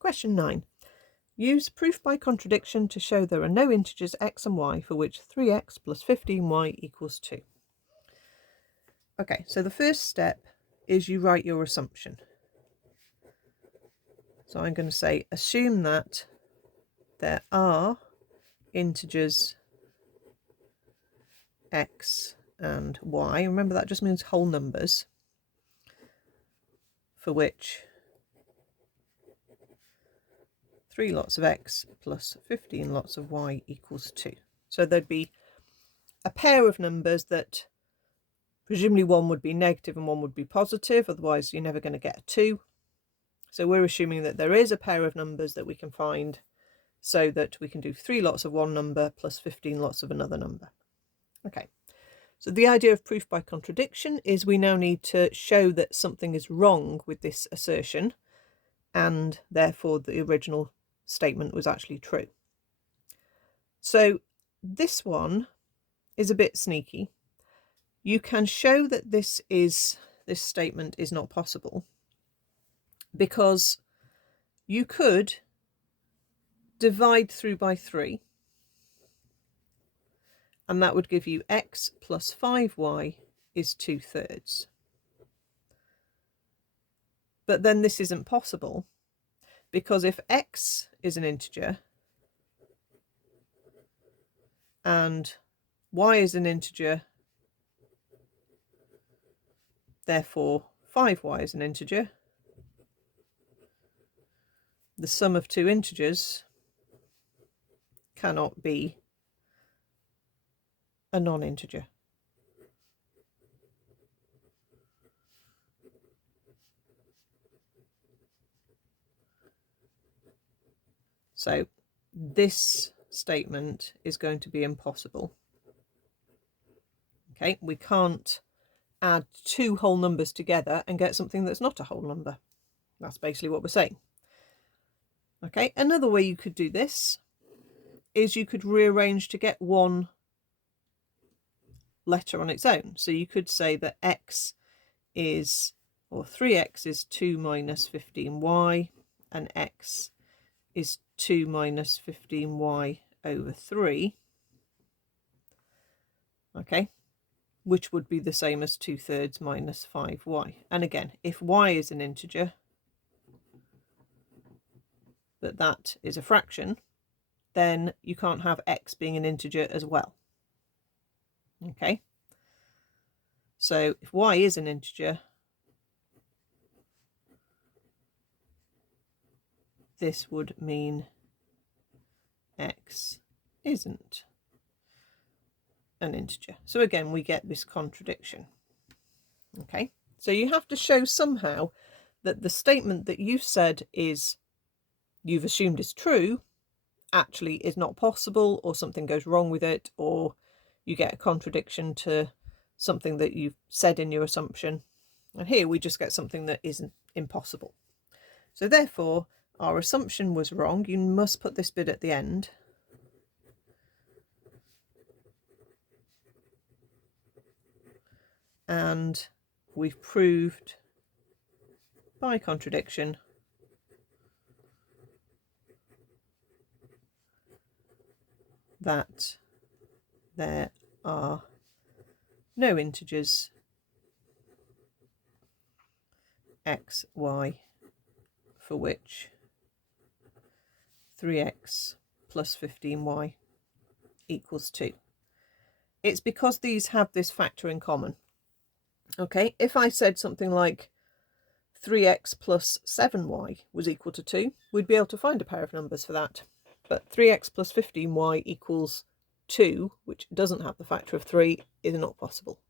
Question 9. Use proof by contradiction to show there are no integers x and y for which 3x plus 15y equals 2. Okay, so the first step is you write your assumption. So I'm going to say, assume that there are integers x and y. Remember, that just means whole numbers for which 3 lots of x plus 15 lots of y equals 2. So there'd be a pair of numbers that presumably one would be negative and one would be positive, otherwise you're never going to get a 2. So we're assuming that there is a pair of numbers that we can find so that we can do 3 lots of one number plus 15 lots of another number. Okay, so the idea of proof by contradiction is we now need to show that something is wrong with this assertion and therefore the original statement was actually true. So this one is a bit sneaky. You can show that this statement is not possible because you could divide through by 3 and that would give you x plus 5y is 2/3. But then this isn't possible because if x is an integer and y is an integer, therefore 5y is an integer, the sum of two integers cannot be a non-integer. So this statement is going to be impossible. Okay, we can't add two whole numbers together and get something that's not a whole number. That's basically what we're saying. Okay, another way you could do this is you could rearrange to get one letter on its own. So you could say that x is, or 3x is 2 minus 15y, and x is 2 minus 15y over 3. Okay, which would be the same as 2/3 minus 5y. And again, if y is an integer, but that is a fraction, then you can't have x being an integer as well. Okay, so if y is an integer, this would mean x isn't an integer. So again, we get this contradiction. Okay, so you have to show somehow that the statement that you've said is, you've assumed is true, actually is not possible, or something goes wrong with it, or you get a contradiction to something that you've said in your assumption. And here we just get something that isn't impossible. So therefore, our assumption was wrong. You must put this bit at the end. And we've proved by contradiction that there are no integers x, y for which 3x plus 15y equals 2. It's because these have this factor in common. Okay, if I said something like 3x plus 7y was equal to 2, we'd be able to find a pair of numbers for that. But 3x plus 15y equals 2, which doesn't have the factor of 3, is not possible.